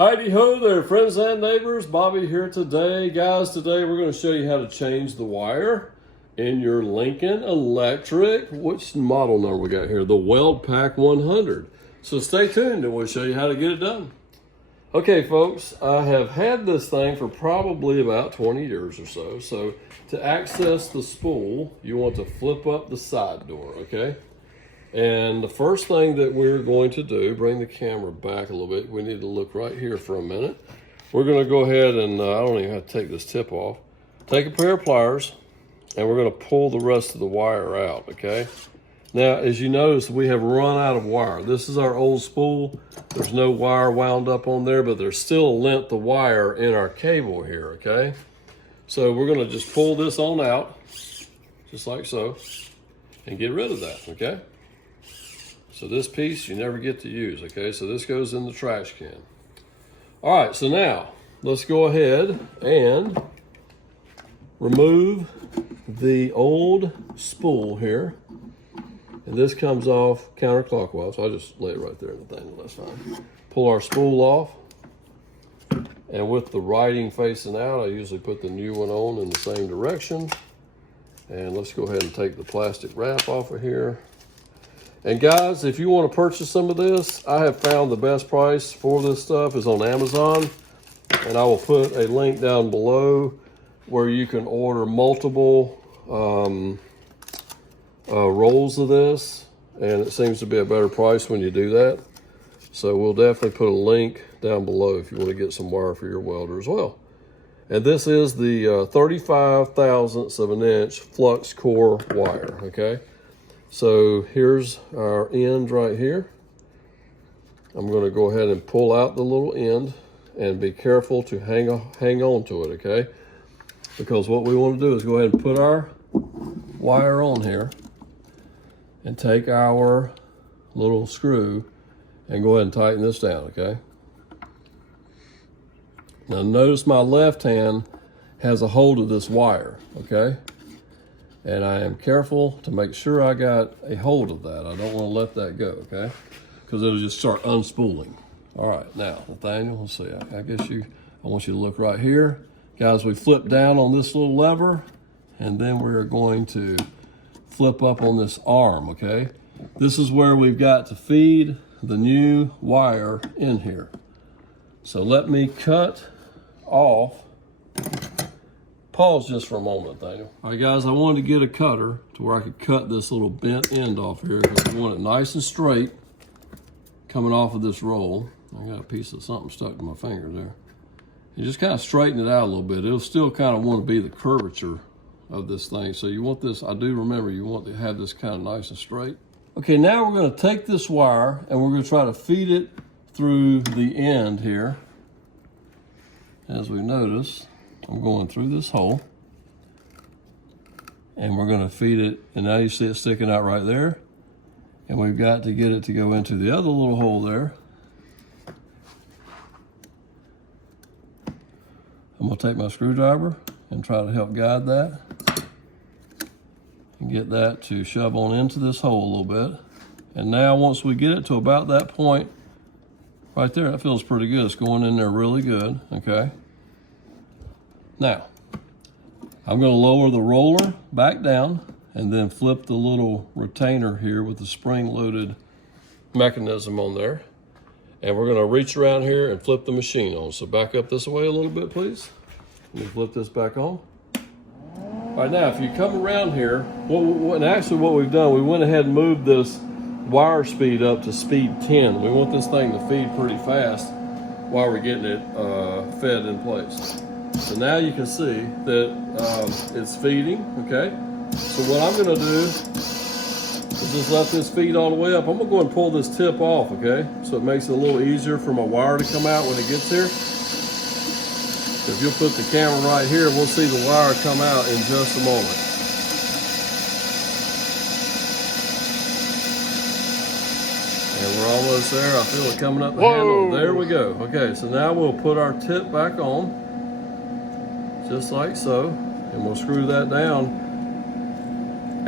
Heidi ho there, friends and neighbors. Bobby here today. Guys, today we're going to show you how to change the wire in your Lincoln Electric. Which model number we got here? The Weld Pak 100. So stay tuned and we'll show you how to get it done. Okay, folks, I have had this thing for probably about 20 years or so. So to access the spool, you want to flip up the side door, okay? And the first thing that we're going to do, bring the camera back a little bit. We need to look right here for a minute. We're going to go ahead and, I don't even have to take this tip off. Take a pair of pliers, and we're going to pull the rest of the wire out, okay? Now, as you notice, we have run out of wire. This is our old spool. There's no wire wound up on there, but there's still a length of wire in our cable here, okay? So we're going to just pull this on out, just like so, and get rid of that, okay? So this piece you never get to use, okay? So this goes in the trash can. All right, so now let's go ahead and remove the old spool here. And this comes off counterclockwise, so I'll just lay it right there in the thing, that's fine. Pull our spool off. And with the writing facing out, I usually put the new one on in the same direction. And let's go ahead and take the plastic wrap off of here. And guys, if you want to purchase some of this, I have found the best price for this stuff is on Amazon. And I will put a link down below where you can order multiple rolls of this. And it seems to be a better price when you do that. So we'll definitely put a link down below if you want to get some wire for your welder as well. And this is the 35 thousandths of an inch flux core wire, okay? So here's our end right here. I'm going to go ahead and pull out the little end and be careful to hang on to it, okay? Because what we want to do is go ahead and put our wire on here and take our little screw and go ahead and tighten this down, okay? Now notice my left hand has a hold of this wire, okay? And I am careful to make sure I got a hold of that. I don't want to let that go, okay? Because it'll just start unspooling. All right, now, Nathaniel, let's see. I want you to look right here. Guys, we flip down on this little lever, and then we're going to flip up on this arm, okay? This is where we've got to feed the new wire in here. So let me cut off. Pause just for a moment, Daniel. All right, guys, I wanted to get a cutter to where I could cut this little bent end off here because we want it nice and straight coming off of this roll. I got a piece of something stuck to my finger there. You just kind of straighten it out a little bit. It'll still kind of want to be the curvature of this thing. So you want this, I do remember, you want to have this kind of nice and straight. Okay, now we're going to take this wire and we're going to try to feed it through the end here. As we notice, I'm going through this hole and we're going to feed it, and now you see it sticking out right there, and we've got to get it to go into the other little hole there. I'm going to take my screwdriver and try to help guide that and get that to shove on into this hole a little bit. And now once we get it to about that point right there, that feels pretty good. It's going in there really good, okay? Now, I'm going to lower the roller back down and then flip the little retainer here with the spring-loaded mechanism on there. And we're going to reach around here and flip the machine on. So back up this way a little bit, please. Let me flip this back on. All right, now, if you come around here, actually what we've done, we went ahead and moved this wire speed up to speed 10. We want this thing to feed pretty fast while we're getting it fed in place. So now you can see that it's feeding, okay? So what I'm gonna do is just let this feed all the way up. I'm gonna go ahead and pull this tip off, okay? So it makes it a little easier for my wire to come out when it gets here. So if you'll put the camera right here, we'll see the wire come out in just a moment. And we're almost there. I feel it coming up the handle. There we go. Okay, so now we'll put our tip back on. Just like so, and we'll screw that down.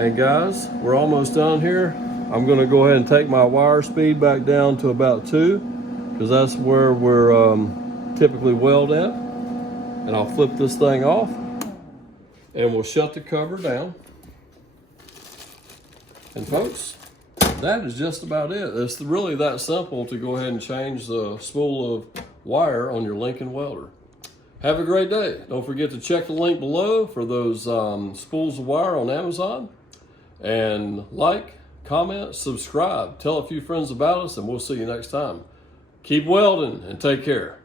And guys, we're almost done here. I'm gonna go ahead and take my wire speed back down to about 2. because that's where we're typically weld at. And I'll flip this thing off and we'll shut the cover down. And folks, that is just about it. It's really that simple to go ahead and change the spool of wire on your Lincoln welder. Have a great day. Don't forget to check the link below for those spools of wire on Amazon. And like, comment, subscribe, tell a few friends about us, and we'll see you next time. Keep welding and take care.